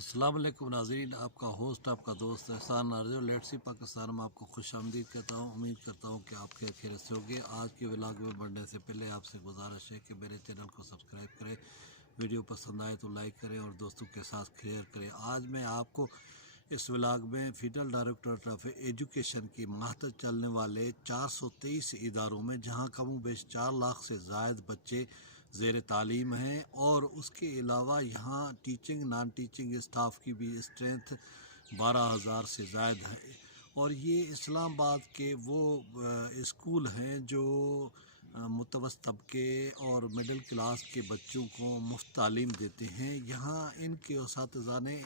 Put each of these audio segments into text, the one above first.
अस्सलाम वालेकुम नाज़रीन, आपका होस्ट आपका दोस्त एहसान नाज़र लेट्स सी पाकिस्तान में आपको खुश आमदीद कहता हूँ। उम्मीद करता हूँ कि आप खैरियत से होंगे। आज के व्लॉग में बढ़ने से पहले आपसे गुजारिश है कि मेरे चैनल को सब्सक्राइब करें, वीडियो पसंद आए तो लाइक करें और दोस्तों के साथ शेयर करें। आज मैं आपको इस व्लॉग में फेडरल डायरेक्टरेट ऑफ एजुकेशन की मातहत चलने वाले 423 इदारों में जहाँ कम बेश 4 लाख से ज़ायद बच्चे ज़ेर तालीम हैं और उसके अलावा यहाँ टीचिंग नॉन टीचिंग स्टाफ की भी स्ट्रेंथ 12,000 से ज़ायद है। और ये इस्लामाबाद के वो स्कूल हैं जो मुतवस्सित तबके और मिडिल क्लास के बच्चों को मुफ्त तालीम देते हैं। यहाँ इनके उस्ताज़ा ने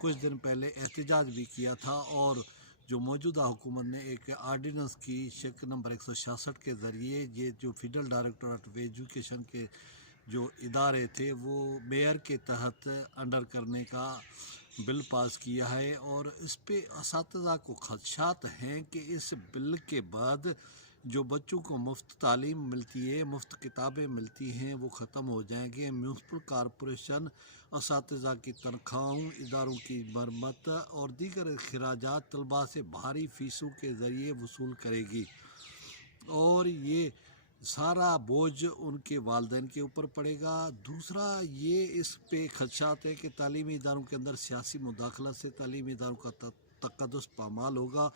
कुछ दिन पहले एहतजाज भी किया था और जो मौजूदा हुकूमत ने एक आर्डीनेंस की शक नंबर 166 के ज़रिए ये जो फेडरल डायरेक्टरेट ऑफ एजुकेशन के जो इदारे थे वो मेयर के तहत अंडर करने का बिल पास किया है। और इस पे असातिज़ा को खदशात हैं कि इस बिल के बाद जो बच्चों को मुफ्त तालीम मिलती है, मुफ्त किताबें मिलती हैं, वो ख़त्म हो जाएंगे। म्यूनसिपल कॉरपोरेशन असातिज़ा की तनख्वाहों, इदारों की मरम्मत और दीगर अखराजात तलबा से भारी फ़ीसों के ज़रिए वसूल करेगी और ये सारा बोझ उनके वालिदैन के ऊपर पड़ेगा। दूसरा ये इस पे खदशात है कि तालीमी इदारों के अंदर सियासी मुदाखलत से तालीमी इदारों का तक़द्दुस पामाल होगा,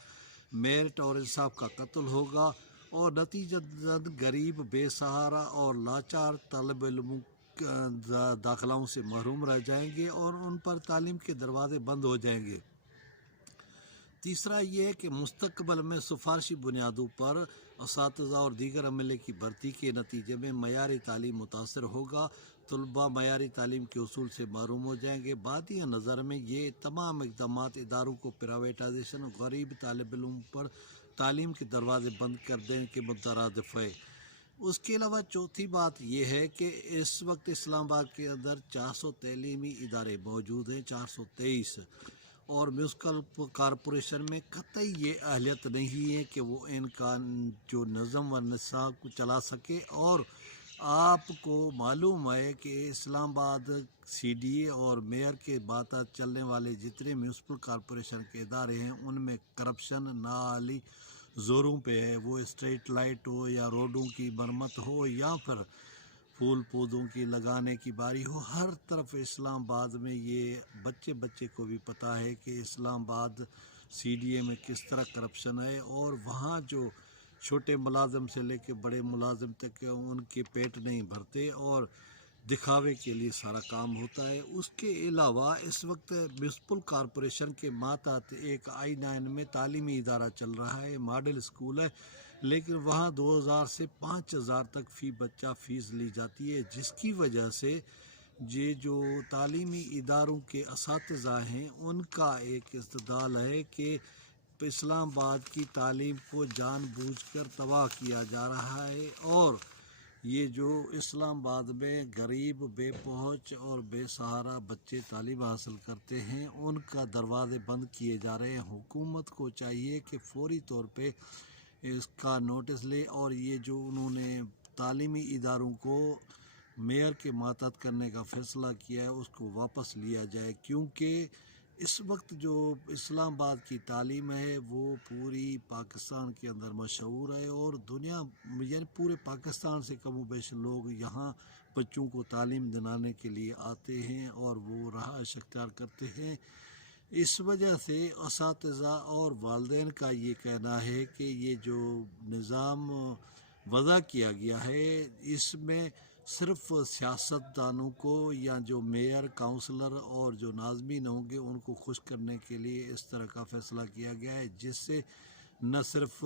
मेरिट और इंसाफ का कत्ल होगा और नतीजतन गरीब, बेसहारा और लाचार तालिब इल्मों दाखिलाओं से महरूम रह जाएंगे और उन पर तालीम के दरवाज़े बंद हो जाएंगे। तीसरा ये है कि मुस्तकबिल में सिफारशी बुनियादों पर असातिज़ा और दीगर अमले की भर्ती के नतीजे में मयारी तालीम मुतासर होगा, तलबा मयारी तालीम के उसूल से महरूम हो जाएंगे। बादी नज़र में ये तमाम इक़दाम इदारों को प्राइवेटाइजेशन, गरीब तालिब इल्मों पर तालीम के दरवाज़े बंद कर देने के मुतरादिफ है। उसके अलावा चौथी बात यह है कि इस वक्त इस्लामाबाद के अंदर 400 तलीमी इदारे मौजूद हैं, 423, और म्यूनसिपल कॉरपोरेशन में कतई ये अहलियत नहीं है कि वो इनका जो नज़म व निसाब को चला सके। और आपको मालूम है कि इस्लामाबाद CDA और मेयर के बात चलने वाले जितने म्यूनसिपल कॉरपोरेशन के इदारे हैं उनमें करप्शन नाली ज़ोरों पे है। वो स्ट्रीट लाइट हो या रोडों की मरम्मत हो या फिर फूल पौधों की लगाने की बारी हो, हर तरफ इस्लामाबाद में ये बच्चे को भी पता है कि इस्लामाबाद CDA में किस तरह करप्शन है और वहाँ जो छोटे मुलाजिम से लेके बड़े मुलाजिम तक उनके पेट नहीं भरते और दिखावे के लिए सारा काम होता है। उसके अलावा इस वक्त म्यूनसिपल कॉरपोरेशन के मातहत एक I9 में तालीमी इदारा चल रहा है, मॉडल स्कूल है, लेकिन वहाँ 2000 से 5000 तक फ़ी बच्चा फ़ीस ली जाती है, जिसकी वजह से ये जो तालीमी इदारों के असातिज़ा हैं उनका एक इस्तदलाल है कि इस्लामाबाद की तालीम को जानबूझकर तबाह किया जा रहा है और ये जो इस्लामाबाद में गरीब, बेपहुँच और बेसहारा बच्चे तालीम हासिल करते हैं उनका दरवाज़े बंद किए जा रहे हैं। हुकूमत को चाहिए कि फ़ौरी तौर पे इसका नोटिस ले और ये जो उन्होंने तालीमी इदारों को मेयर के मातहत करने का फ़ैसला किया है उसको वापस लिया जाए, क्योंकि इस वक्त जो इस्लामाबाद की तालीम है वो पूरी पाकिस्तान के अंदर मशहूर है और दुनिया यानी पूरे पाकिस्तान से कम बेश लोग यहाँ बच्चों को तालीम दिलाने के लिए आते हैं और वो रहाइश अख्तियार करते हैं। इस वजह से असातिज़ा और वालिदैन का ये कहना है कि ये जो निज़ाम वज़ा किया गया है इसमें सिर्फ सियासतदानों को या जो मेयर, काउंसलर और जो नाज़मीन होंगे उनको खुश करने के लिए इस तरह का फ़ैसला किया गया है, जिससे न सिर्फ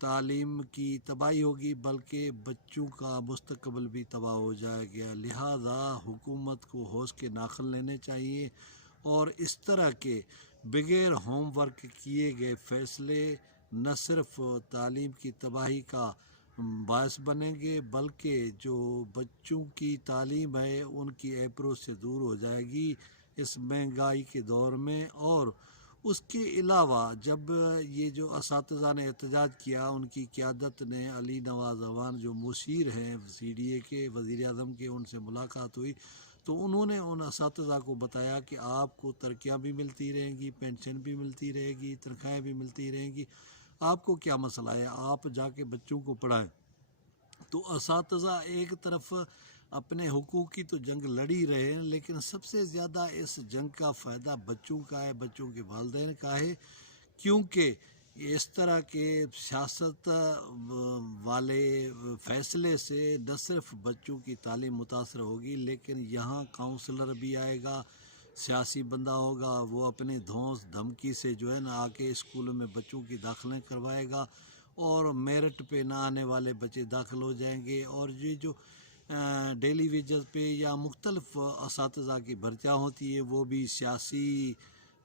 तालीम की तबाही होगी बल्कि बच्चों का मुस्तकबिल भी तबाह हो जाएगा। लिहाजा हुकूमत को होश के नाखन लेने चाहिए और इस तरह के बगैर होमवर्क किए गए फ़ैसले न सिर्फ तालीम की तबाही का बायस बनेंगे बल्कि जो बच्चों की तालीम है उनकी अप्रोच से दूर हो जाएगी इस महंगाई के दौर में। और उसके अलावा जब ये जो असातिज़ा ने एहतजाज किया उनकी क़यादत ने अली नवाज़ अवान जो मुशीर हैं CDA के, वज़ीर आज़म के, उनसे मुलाकात हुई تو انہوں نے ان اساتذہ کو بتایا کہ آپ کو ترقیاں بھی ملتی رہیں گی، پینشن بھی ملتی رہے گی، تنخواہیں بھی ملتی رہیں گی، آپ کو کیا مسئلہ ہے، آپ جا کے بچوں کو پڑھائیں۔ تو اساتذہ ایک طرف اپنے حقوق کی تو جنگ لڑی رہے ہیں، لیکن سب سے زیادہ اس جنگ کا فائدہ بچوں کا ہے، بچوں کے والدین کا ہے، کیونکہ اس طرح کے سیاست والے فیصلے سے نہ صرف بچوں کی تعلیم متاثر ہوگی، لیکن یہاں کاؤنسلر بھی آئے گا، سیاسی بندہ ہوگا، وہ اپنے دھونس دھمکی سے جو ہے نا آ کے اسکولوں میں بچوں کی داخلیں کروائے گا، اور میرٹ پہ نہ آنے والے بچے داخل ہو جائیں گے، اور یہ جو ڈیلی ویجز پہ یا مختلف اساتذہ کی بھرتیاں ہوتی ہے وہ بھی سیاسی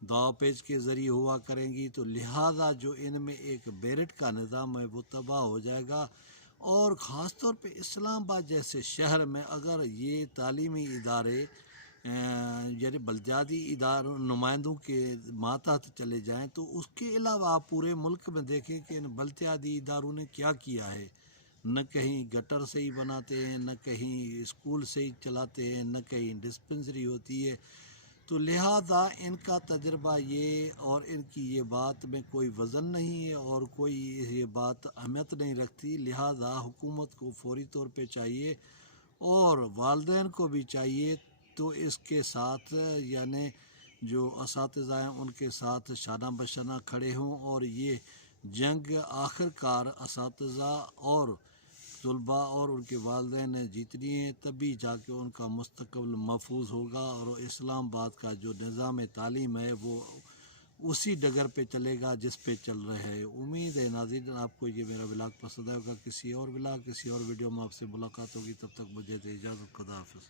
داؤ پیچ کے ذریعے ہوا کریں گی، تو لہٰذا جو ان میں ایک میرٹ کا نظام ہے وہ تباہ ہو جائے گا۔ اور خاص طور پہ اسلام آباد جیسے شہر میں اگر یہ تعلیمی ادارے یعنی بلدیاتی اداروں نمائندوں کے ماتحت چلے جائیں، تو اس کے علاوہ آپ پورے ملک میں دیکھیں کہ ان بلدیاتی اداروں نے کیا کیا ہے، نہ کہیں گٹر صحیح بناتے ہیں، نہ کہیں اسکول صحیح چلاتے ہیں، نہ کہیں ڈسپنسری ہوتی ہے، تو لہٰذا ان کا تجربہ یہ اور ان کی یہ بات میں کوئی وزن نہیں ہے اور کوئی یہ بات اہمیت نہیں رکھتی، لہٰذا حکومت کو فوری طور پہ چاہیے اور والدین کو بھی چاہیے تو اس کے ساتھ یعنی جو اساتذہ ہیں ان کے ساتھ شانہ بشانہ کھڑے ہوں، اور یہ جنگ آخر کار اساتذہ اور طلباء اور ان کے والدین نے جیتنی ہے، تبھی جا کے ان کا مستقبل محفوظ ہوگا، اور اسلام آباد کا جو نظام تعلیم ہے وہ اسی ڈگر پہ چلے گا جس پہ چل رہے ہیں۔ امید ہے ناظرین آپ کو یہ میرا ولاگ پسند آئے گا، کسی اور ولاگ کسی اور ویڈیو میں آپ سے ملاقات ہوگی، تب تک مجھے دے اجازت، خدا حافظ۔